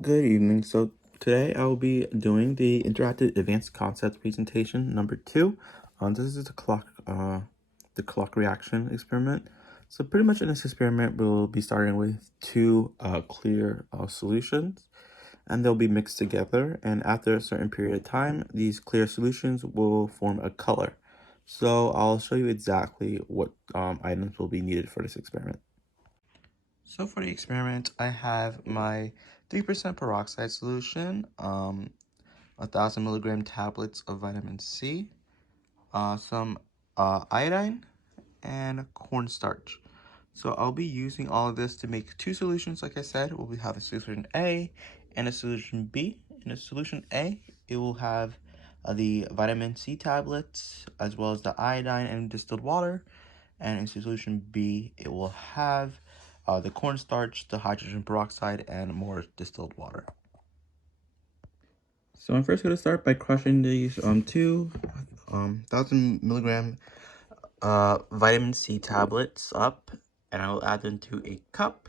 Good evening. So today I will be doing the interactive advanced concepts presentation number 2. This is the clock reaction experiment. So pretty much in this experiment, we'll be starting with two clear solutions, and they'll be mixed together. And after a certain period of time, these clear solutions will form a color. So I'll show you exactly what items will be needed for this experiment. So for the experiment, I have my 3% peroxide solution, 1,000 milligram tablets of vitamin C, some iodine, and cornstarch. So I'll be using all of this to make two solutions. Like I said, we'll have a solution A and a solution B. In a solution A, it will have the vitamin C tablets, as well as the iodine and distilled water. And in solution B, it will have the cornstarch, the hydrogen peroxide, and more distilled water. So I'm first going to start by crushing these two 1,000 milligram vitamin C tablets up, and I will add them to a cup.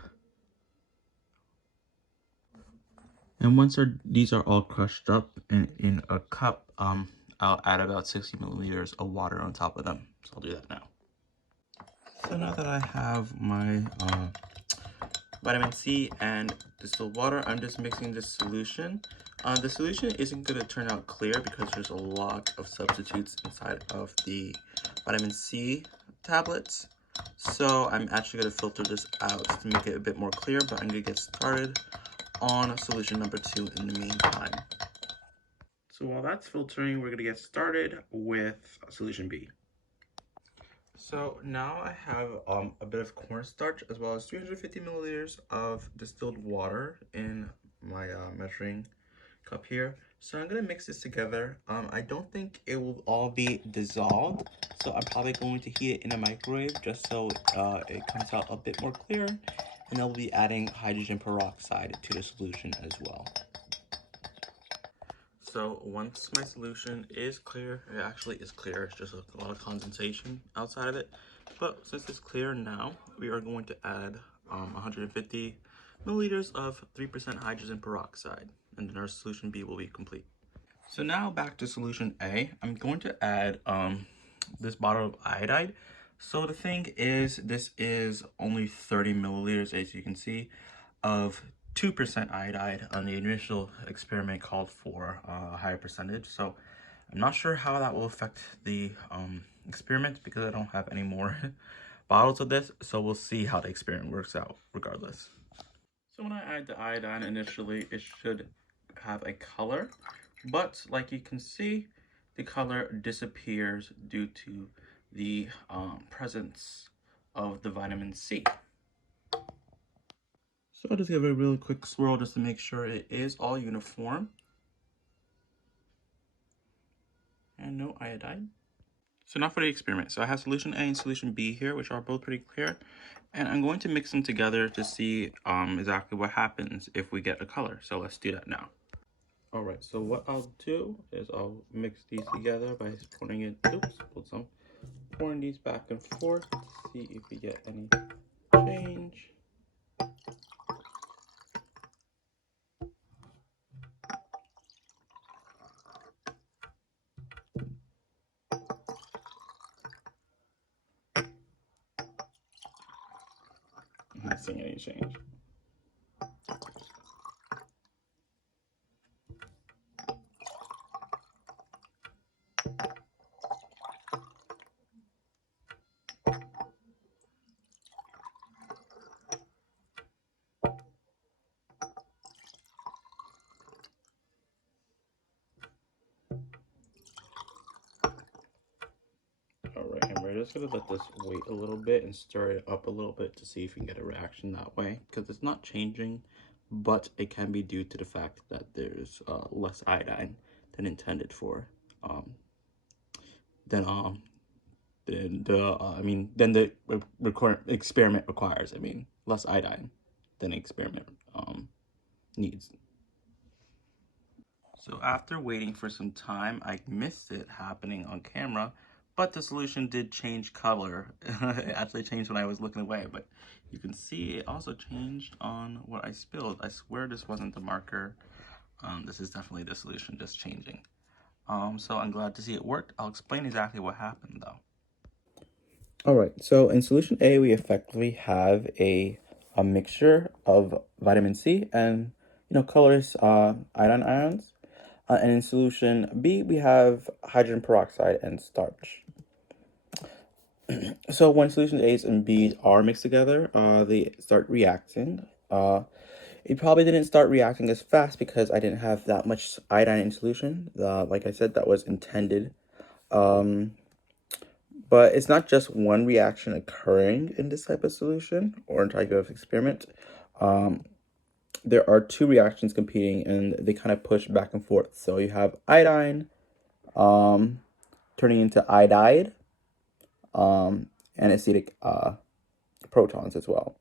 And once these are all crushed up in a cup, I'll add about 60 milliliters of water on top of them. So I'll do that now. So now that I have my vitamin C and distilled water, I'm just mixing this solution. The solution isn't going to turn out clear because there's a lot of substitutes inside of the vitamin C tablets. So I'm actually going to filter this out to make it a bit more clear, but I'm going to get started on solution number 2 in the meantime. So while that's filtering, we're going to get started with solution B. So now I have a bit of cornstarch as well as 350 milliliters of distilled water in my measuring cup here. So I'm going to mix this together. I don't think it will all be dissolved, so I'm probably going to heat it in a microwave just so it comes out a bit more clear. And I'll be adding hydrogen peroxide to the solution as well. So once my solution is clear, it actually is clear, it's just a lot of condensation outside of it. But since it's clear now, we are going to add 150 milliliters of 3% hydrogen peroxide, and then our solution B will be complete. So now back to solution A, I'm going to add this bottle of iodide. So the thing is, this is only 30 milliliters, as you can see, of 2% iodide. On the initial experiment called for a higher percentage. So I'm not sure how that will affect the experiment because I don't have any more bottles of this. So we'll see how the experiment works out regardless. So when I add the iodine initially, it should have a color, but like you can see, the color disappears due to the presence of the vitamin C. So I'll just give it a really quick swirl just to make sure it is all uniform. And no iodine. So now for the experiment. So I have solution A and solution B here, which are both pretty clear. And I'm going to mix them together to see exactly what happens if we get a color. So let's do that now. All right, so what I'll do is I'll mix these together by pouring it, pouring these back and forth to see if we get any change. I'm not seeing any change. Alright, and we're just gonna let this wait a little bit and stir it up a little bit to see if we can get a reaction that way, because it's not changing, but it can be due to the fact that there's less iodine than intended for, than the experiment requires. I mean, less iodine than the experiment needs. So after waiting for some time, I missed it happening on camera, but the solution did change color. It actually changed when I was looking away, but you can see it also changed on what I spilled. I swear this wasn't the marker. This is definitely the solution just changing. So I'm glad to see it worked. I'll explain exactly what happened though. All right, so in solution A, we effectively have a mixture of vitamin C and, colorless iodine ions. And in solution B, we have hydrogen peroxide and starch. So when solution A's and B's are mixed together, they start reacting. It probably didn't start reacting as fast because I didn't have that much iodine in solution. Like I said, that was intended. Um, but it's not just one reaction occurring in this type of solution or type of experiment. There are two reactions competing and they kind of push back and forth. So you have iodine turning into iodide and acidic protons as well.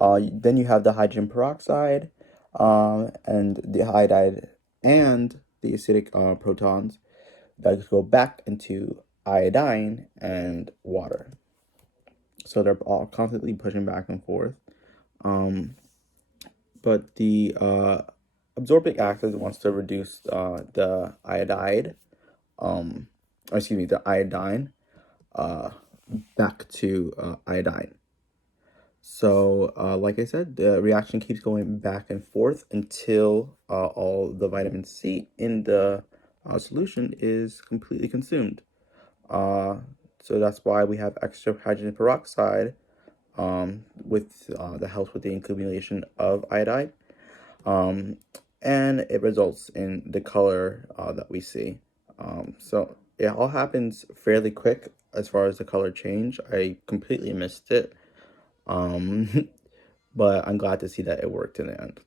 Then you have the hydrogen peroxide and the iodide and the acidic protons that go back into iodine and water. So they're all constantly pushing back and forth. But the absorbic acid wants to reduce the iodide, the iodine back to iodine. So, like I said, the reaction keeps going back and forth until all the vitamin C in the solution is completely consumed. So that's why we have extra hydrogen peroxide with that helps with the accumulation of iodide. And it results in the color that we see. So it all happens fairly quick as far as the color change. I completely missed it. But I'm glad to see that it worked in the end.